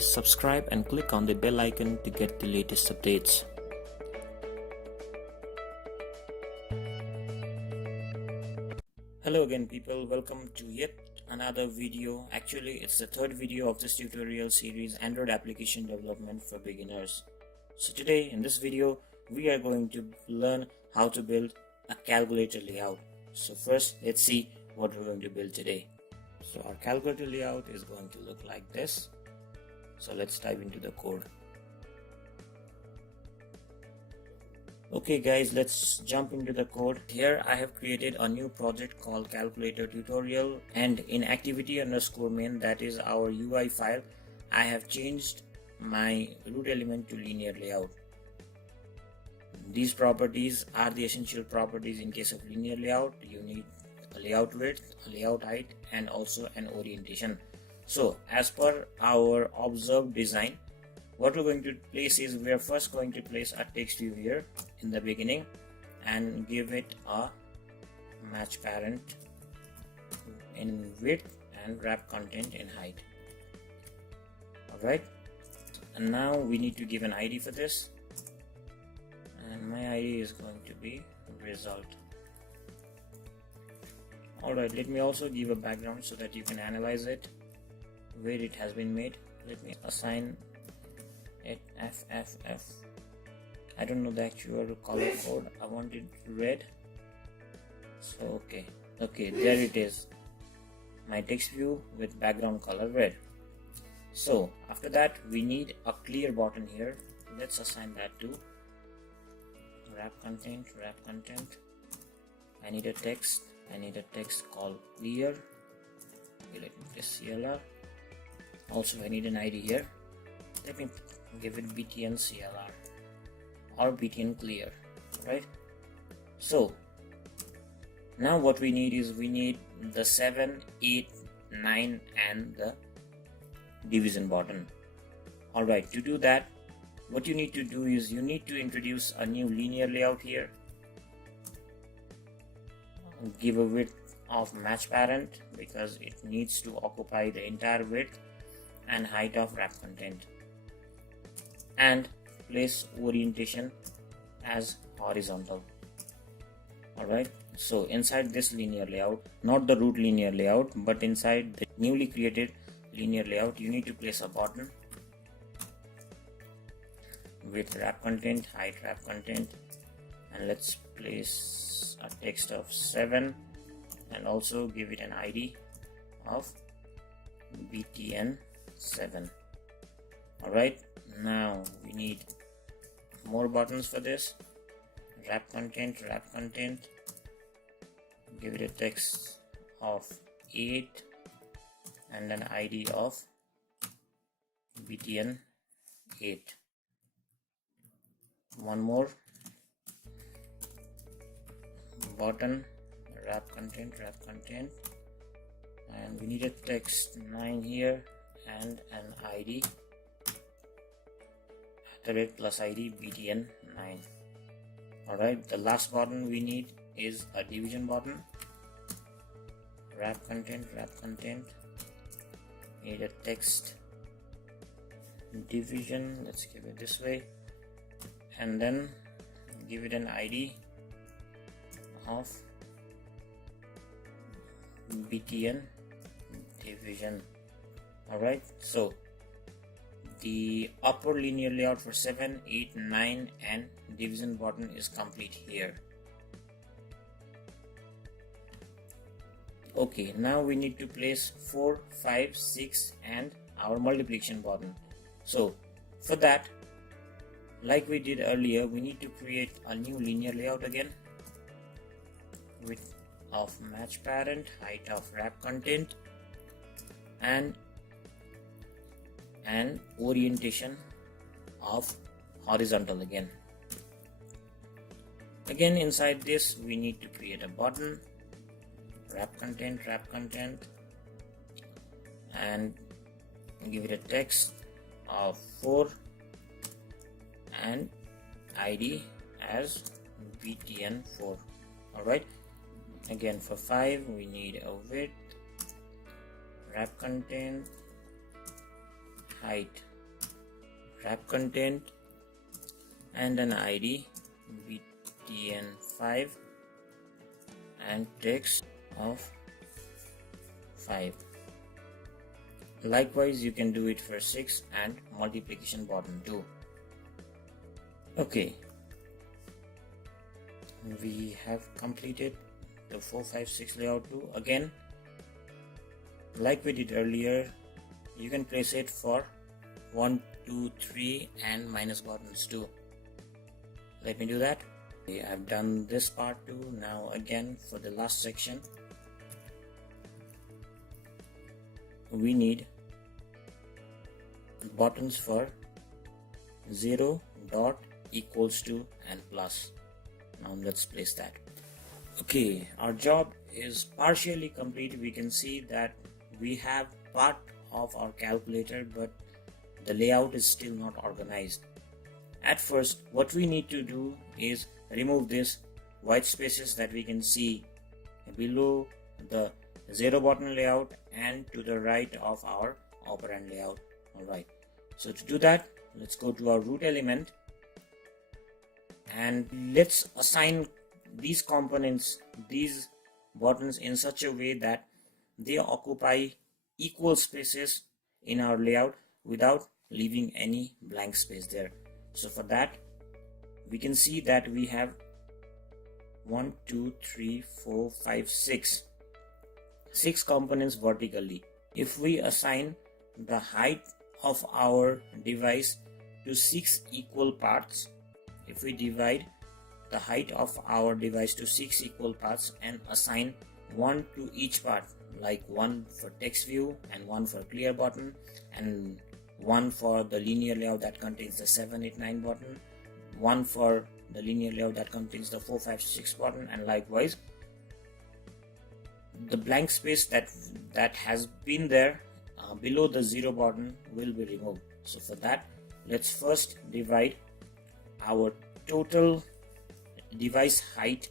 please subscribe and click on the bell icon to get the latest updates. Hello again people, welcome to yet another video. Actually it's the third video of this tutorial series, Android application development for beginners. So today in this video we are going to learn how to build a calculator layout. So first let's see what we're going to build today. So our calculator layout is going to look like this. So let's dive into the code. Okay guys, let's jump into the code. Here I have created a new project called calculator tutorial, and in activity_main, that is our UI file, I have changed my root element to linear layout. These properties are the essential properties in case of linear layout. You need a layout width, a layout height, and also an orientation. So as per our observed design, what we're going to place is we are first going to place a text view here in the beginning and give it a match parent in width and wrap content in height. Alright, and now we need to give an ID for this, and my ID is going to be result. Alright, let me also give a background so that you can analyze it where it has been made. Let me assign it FFF. I don't know the actual color code. I want it red. So okay, there it is, my text view with background color red. So after that we need a clear button here. Let's assign that to wrap content. I need a text called clear. Okay, let me press CLR. Also I need an ID here. Let me give it btn CLR or btn clear. Right, so now what we need is we need the 7, 8, 9 and the division button. Alright, to do that what you need to do is you need to introduce a new linear layout here. Give a width of match parent because it needs to occupy the entire width, and height of wrap content, and place orientation as horizontal. Alright, so inside this linear layout, not the root linear layout, but inside the newly created linear layout, you need to place a button with wrap content, height wrap content, and let's place a text of 7 and also give it an ID of btn 7. Alright, now we need more buttons for this. Wrap content, give it a text of 8 and an ID of btn 8. One more button, wrap content, and we need a text 9 here and an ID plus ID btn 9. Alright, the last button we need is a division button. Wrap content, need a text division, let's give it this way, and then give it an ID of btn division. Alright, so the upper linear layout for 7, 8, 9 and division button is complete here. Okay, now we need to place 4, 5, 6 and our multiplication button. So for that, like we did earlier, we need to create a new linear layout again. Width of match parent, height of wrap content, and orientation of horizontal again. Inside this we need to create a button, wrap content, and give it a text of 4 and ID as btn 4. Alright, again for 5 we need a width, wrap content, height wrap content and an ID btn5 and text of 5. Likewise, you can do it for 6 and multiplication button too. Okay, we have completed the 4, 5, 6 layout too. Again, like we did earlier, you can place it for 1, 2, 3 and minus buttons too. Let me do that. Okay, I've done this part too. Now again, for the last section, we need buttons for 0, dot, equals to and plus. Now let's place that. Okay, our job is partially complete. We can see that we have part of our calculator, but the layout is still not organized. At first, what we need to do is remove this white spaces that we can see below the 0 button layout and to the right of our operand layout. Alright, so to do that, let's go to our root element and let's assign these components, these buttons, in such a way that they occupy equal spaces in our layout without leaving any blank space there. So for that, we can see that we have 1, 2, 3, 4, 5, 6 components vertically. If we assign the height of our device to 6 equal parts, if we divide the height of our device to 6 equal parts and assign 1 to each part, like 1 for text view and 1 for clear button and 1 for the linear layout that contains the 7, 8, 9 button, 1 for the linear layout that contains the 4, 5, 6 button, and likewise the blank space that has been there below the 0 button will be removed. So for that, let's first divide our total device height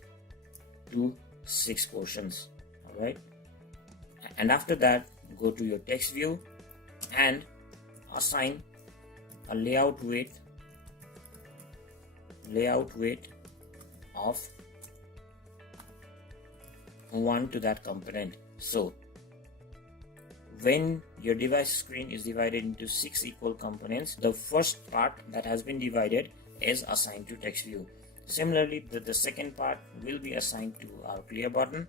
to 6 portions. Alright, and after that, go to your text view and assign a layout weight of 1 to that component. So when your device screen is divided into 6 equal components, the first part that has been divided is assigned to text view. Similarly, the second part will be assigned to our clear button,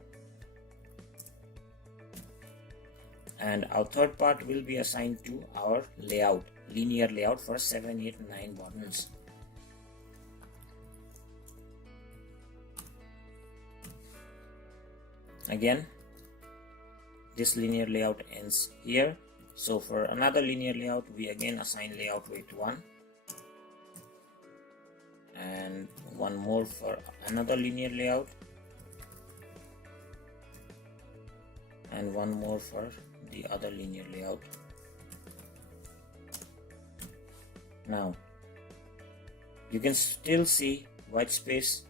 and our third part will be assigned to our layout, linear layout for 7, 8, 9 buttons. Again, this linear layout ends here. So for another linear layout, we again assign layout weight 1 and 1 more for another linear layout and 1 more for the other linear layout. Now you can still see white space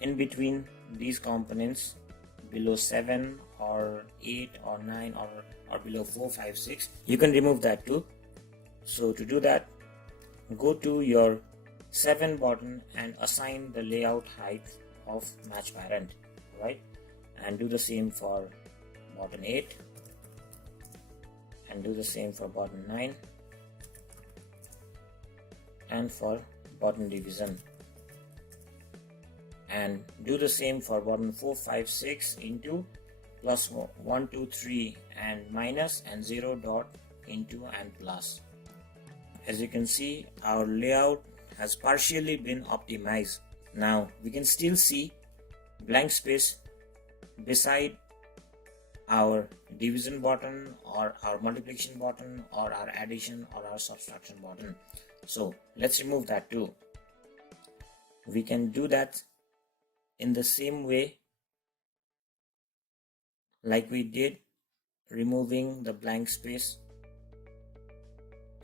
in between these components below 7 or 8 or 9 or below 4, 5, 6. You can remove that too. So to do that, go to your 7 button and assign the layout height of match parent, right? And do the same for button 8 and do the same for button 9 and for button division, and do the same for button 4, 5, 6 into plus 1, 2, 3 and minus and 0 dot into and plus. As you can see, our layout has partially been optimized. Now we can still see blank space beside our division button or our multiplication button or our addition or our subtraction button. So let's remove that too. We can do that in the same way like we did removing the blank space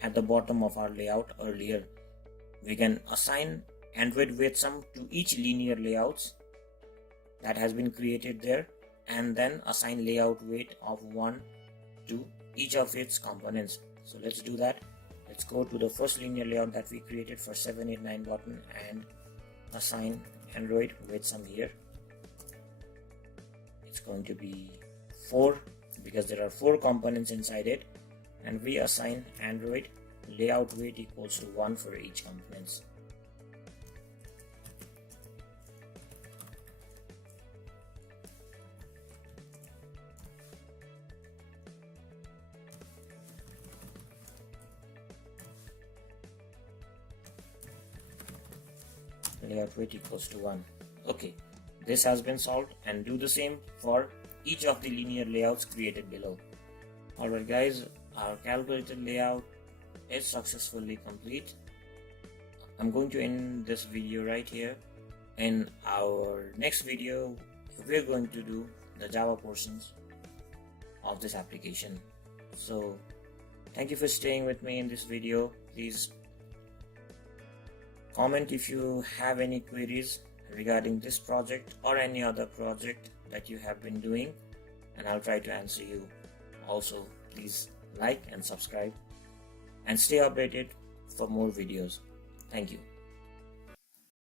at the bottom of our layout earlier. We can assign Android weight sum to each linear layouts that has been created there, and then assign layout weight of 1 to each of its components. So let's do that. Let's go to the first linear layout that we created for 789 button and assign Android with some here. It's going to be 4 because there are 4 components inside it, and we assign Android layout weight equals to 1 for each components. Layout weight equals to 1. Okay, this has been solved, and do the same for each of the linear layouts created below. Alright guys, our calculated layout is successfully complete. I'm going to end this video right here. In our next video, we're going to do the Java portions of this application. So thank you for staying with me in this video. Please comment if you have any queries regarding this project or any other project that you have been doing, and I'll try to answer you. Also, please like and subscribe and stay updated for more videos. Thank you.